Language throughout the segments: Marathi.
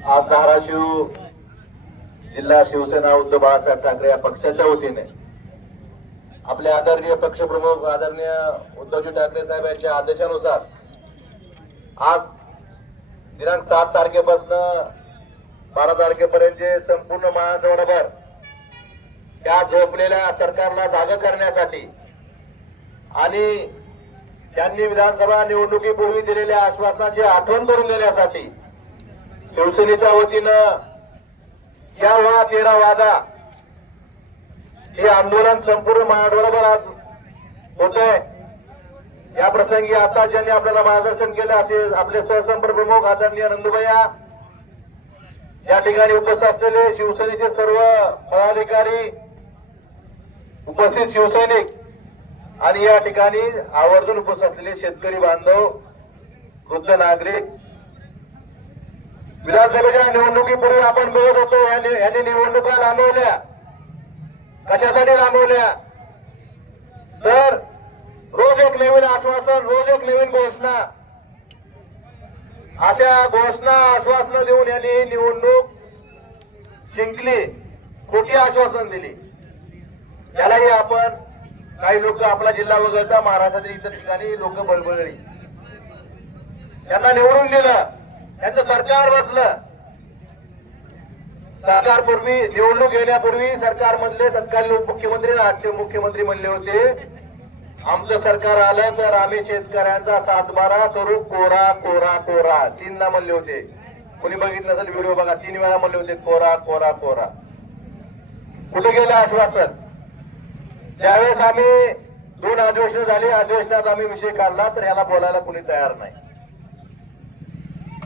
आज धाराशिव जिल्हा शिवसेना उद्धव बाळासाहेब ठाकरे या पक्षाच्या वतीने आपले आदरणीय पक्षप्रमुख आदरणीय उद्धवजी ठाकरे साहेब यांच्या आदेशानुसार आज दिनांक सात तारखेपासून बारा तारखेपर्यंतचे संपूर्ण महाराष्ट्रभर त्या झोपलेल्या सरकारला जाग करण्यासाठी आणि त्यांनी विधानसभा निवडणुकीपूर्वी दिलेल्या आश्वासनाची आठवण करून देण्यासाठी शिवसेनेच्या वतीनं या वा तेरा वादा हे आंदोलन संपूर्ण महाराष्ट्रभर आज होत या प्रसंगी आता ज्यांनी आपल्याला मार्गदर्शन केलं असे आपले सहसंपर्क प्रमुख आदरणीय नंदुभया या ठिकाणी उपस्थित असलेले शिवसेनेचे सर्व पदाधिकारी उपस्थित शिवसैनिक आणि या ठिकाणी आवर्जून उपस्थित असलेले शेतकरी बांधव वृद्ध नागरिक विधानसभेच्या निवडणुकीपूर्वी आपण बघत होतो यांनी निवडणुका लांबवल्या. कशासाठी लांबवल्या? तर रोज एक नवीन आश्वासन रोज एक नवीन घोषणा. अशा घोषणा आश्वासनं देऊन यांनी निवडणूक जिंकली खोटी आश्वासन दिली. त्यालाही आपण काही लोक आपला जिल्हा वगळता महाराष्ट्रातील इतर ठिकाणी लोक बळबळली यांना निवडून दिलं. यांचं सरकार बसलं. सरकारपूर्वी निवडणूक येण्यापूर्वी सरकारमधले तत्कालीन उपमुख्यमंत्री आजचे मुख्यमंत्री म्हणले होते आमचं सरकार आलं तर आम्ही शेतकऱ्यांचा सातबारा करू कोरा कोरा कोरा. तीनदा म्हणले होते. कोणी बघितलं असेल व्हिडिओ बघा तीन वेळा म्हणले होते कोरा कोरा कोरा. कुठे गेलं आश्वासन? त्यावेळेस आम्ही दोन अधिवेशन झाली अधिवेशनात आम्ही विषय काढला तर याला बोलायला कुणी तयार नाही.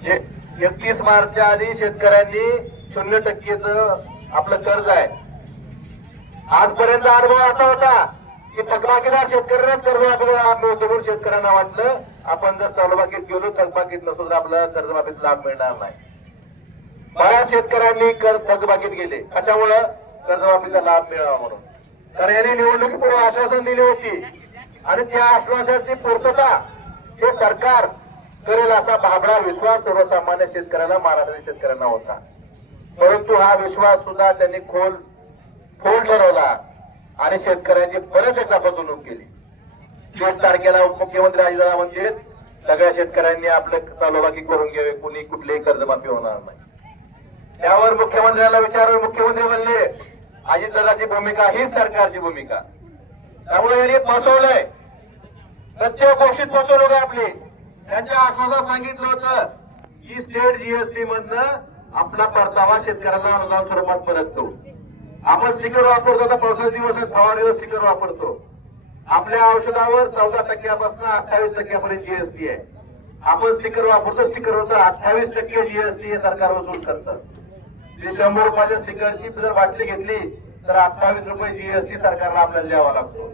एकतीस मार्चच्या आधी शेतकऱ्यांनी शून्य टक्केच आपलं कर्ज आहे. आजपर्यंत अनुभव असा होता की थकबाकीदार शेतकऱ्यांनाच कर्ज लाभ मिळतो म्हणून शेतकऱ्यांना वाटलं आपण जर चालूबाकीत गेलो थकबाकीत नसलो तर आपल्याला कर्जमाफीत लाभ मिळणार नाही. बऱ्याच शेतकऱ्यांनी कर थकबाकीत गेले. कशामुळं? कर्जमाफीचा लाभ मिळावा म्हणून. तर यांनी निवडणुकीपूर्वी आश्वासन दिली होती. आणि त्या आश्वासनाची पूर्तता हे सरकार करेल असा भाबडा विश्वास सर्वसामान्य शेतकऱ्याला महाराष्ट्रातील शेतकऱ्यांना होता. परंतु हा विश्वास सुद्धा त्यांनी खोल फोल ठरवला आणि शेतकऱ्यांची परत एकदा फसवणूक केली. तीस तारखेला उपमुख्यमंत्री अजितदादा म्हणजे सगळ्या शेतकऱ्यांनी आपलं चालूबाकी करून घ्यावे कुणी कुठलीही कर्जमाफी होणार नाही. त्यावर मुख्यमंत्र्यांना विचारून मुख्यमंत्री म्हणले अजितदादाची भूमिका हीच सरकारची भूमिका. त्यामुळे यांनी फसवलंय प्रत्येक गोष्टीत फसवणूक आहे आपली. त्यांच्या आश्वासात सांगितलं होतं की स्टेट जीएसटी मधनं आपला परतावा शेतकऱ्यांना अनुदान स्वरूपात परत करू आपण स्टिकर वापरतो तर पावसाळ्या दिवस आहेत फवारणीवर स्टिकर वापरतो. आपल्या औषधावर चौदा टक्क्यापासून अठ्ठावीस टक्क्यापर्यंत जीएसटी आहे. आपण स्टिकर वापरतो स्टिकरवर अठ्ठावीस टक्के जीएसटी हे सरकार वसूल करतं. जी शंभर रुपयाच्या स्टिकरची जर बाटली घेतली तर अठ्ठावीस रुपये जीएसटी सरकारला आपल्याला द्यावा लागतो.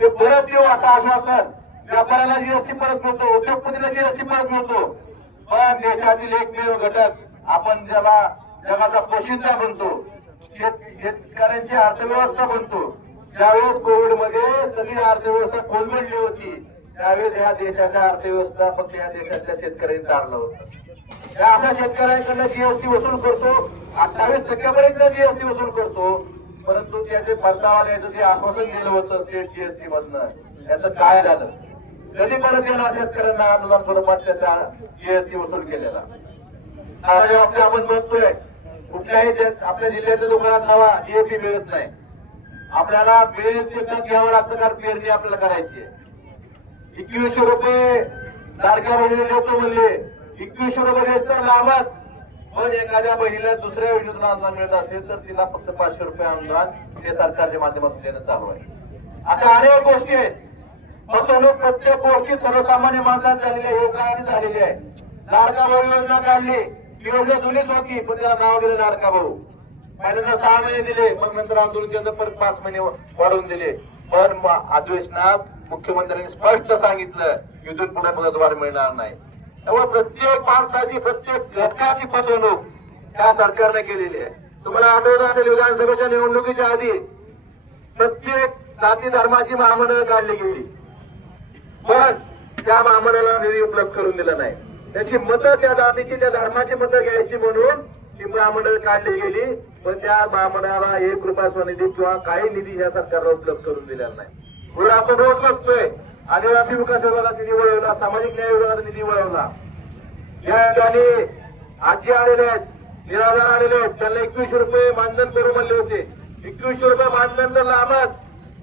ते परत देऊ असं आश्वासन व्यापाऱ्याला जीएसटी परत मिळतो उद्योगपतीला जीएसटी परत मिळतो पण देशातील एकमेव घटक आपण ज्याला जगाचा पोशिंदा बनतो शेत शेतकऱ्यांची अर्थव्यवस्था बनतो ज्यावेळेस कोविडमध्ये सगळी अर्थव्यवस्था कोलमडली होती त्यावेळेस या देशाच्या अर्थव्यवस्था फक्त या देशाच्या शेतकऱ्यांनी चाललं होतं. त्या अशा शेतकऱ्यांकडनं जीएसटी वसूल करतो अठ्ठावीस टक्क्यापर्यंत जीएसटी वसूल करतो परंतु त्याचे परतावा द्यायचं जे आश्वासन दिलं होतं स्टेट जीएसटी मधनं त्याचं काय झालं? कधी परत याला शेतकऱ्यांना अनुदान स्वरूपात त्याचा जीएसटी वसूल केलेला. बाबतीत आपण बघतोय कुठल्याही आपल्या जिल्ह्याच्या दुकानात जावा जीएसटी मिळत नाही. आपल्याला मिळेल ते घ्यावं लागतं कारण पेरणी आपल्याला करायची आहे. एकवीसशे रुपये लाडक्या बहिणीने देतो म्हणले. एकवीसशे रुपये द्यायचं लाभच. पण एखाद्या बहिणीला दुसऱ्या योजनेतून अनुदान मिळत असेल तर तिला फक्त पाचशे रुपये अनुदान हे सरकारच्या माध्यमातून देणं चालू आहे. अशा अनेक गोष्टी आहेत. फसवणूक प्रत्येक गोष्टी सर्वसामान्य माणसात झालेली आहे युवकांची झालेली आहे. लाडका भाऊ योजना काढली ती योजना जुनीच होती पण त्याला नाव दिलं लाडका भाऊ. पहिल्यांदा सहा महिने दिले मग नंतर आंदोलन केलं परत पाच महिने वाढवून दिले. पण अधिवेशनात मुख्यमंत्र्यांनी स्पष्ट सांगितलं युद्ध पुढे मुदतवाढ मिळणार नाही. त्यामुळे प्रत्येक माणसाची प्रत्येक घटकाची फसवणूक त्या सरकारने केलेली आहे. तुम्हाला आठवत असेल विधानसभेच्या निवडणुकीच्या आधी प्रत्येक जाती धर्माची महामंडळ काढली गेली. पण त्या ब्राह्मणाला निधी उपलब्ध करून दिला नाही. त्याची मतं त्या जातीची त्या धर्माची मतं घ्यायची म्हणून ती महामंडळ काढली गेली. पण त्या ब्राह्मणाला एक रुपया स्वनिधी किंवा काही निधी या सरकारला उपलब्ध करून दिलेला नाही. पुढे आपण रोज बघतोय आदिवासी विकास विभागाचा निधी वळवला सामाजिक न्याय विभागाचा निधी वळवला. या ठिकाणी आजी आलेले आहेत निराधार आलेले आहेत. त्यांना एकवीसशे रुपये मानधन करू म्हणले होते. एकवीसशे रुपये मानधन तर लांबच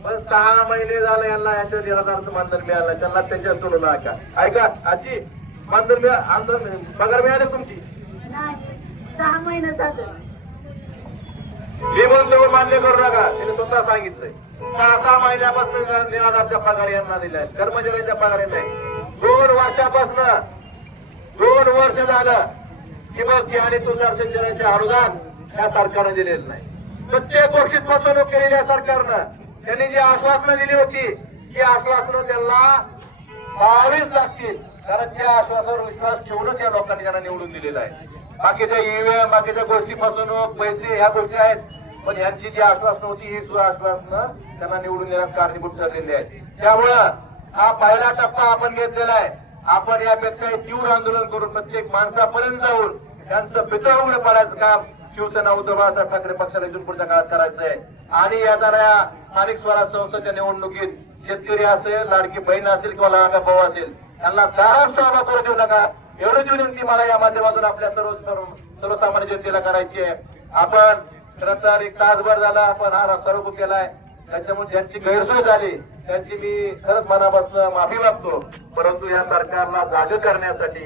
पण सहा महिने झालं यांना यांच्या निराधारचं मानधन मिळालं. त्यांना त्यांच्या तोडून ऐका ऐका आजी मानधन मिळा आंदोलन पगार मिळाले तुमची? नाही. सहा महिने झालं. मान्य करू नका. त्याने स्वतः सांगितलंय. सहा सहा महिन्यापासून निराधारच्या पगार यांना दिलाय कर्मचाऱ्यांच्या पगार नाही. दोन वर्षापासून दोन वर्ष झालं ठिबकची आणि तुषार सिंचनाचे अनुदान या सरकारने दिलेलं नाही. प्रत्येक गोष्टीत फसवणूक केलेली या सरकारनं. त्यांनी जी आश्वासनं दिली होती ती आश्वासनं त्यांना पाहावीच लागतील. कारण त्या आश्वासावर विश्वास ठेवूनच या लोकांनी त्यांना निवडून दिलेला आहे. बाकीच्या ईव्हीएम बाकीच्या गोष्टी फसवणूक पैसे ह्या गोष्टी आहेत. पण यांची जी आश्वासनं होती ही सुद्धा आश्वासनं त्यांना निवडून देण्यास कारणीभूत ठरलेली आहेत. त्यामुळं हा पहिला टप्पा आपण घेतलेला आहे. आपण यापेक्षा तीव्र आंदोलन करून प्रत्येक माणसापर्यंत जाऊन त्यांचं पितळ उघड पाडायचं काम शिवसेना उद्धव बाळासाहेब ठाकरे पक्षाला इथून पुढच्या काळात करायचं आहे आणि येणाऱ्या स्थानिक स्वराज संस्थेच्या निवडणुकीत शेतकरी असेल लाडकी बहीण असेल किंवा लाडका भाऊ असेल त्यांना दहा सहभाग करू देऊ नका. एवढीच विनंती मला या माध्यमातून आपल्या सर्व सर्वसामान्य जनतेला करायची आहे. आपण खरं तर एक तासभर झाला आपण हा रस्ता रोको केलाय. त्याच्यामुळे ज्यांची गैरसोय झाली त्यांची मी खरंच मनापासून माफी मागतो. परंतु या सरकारला जाग करण्यासाठी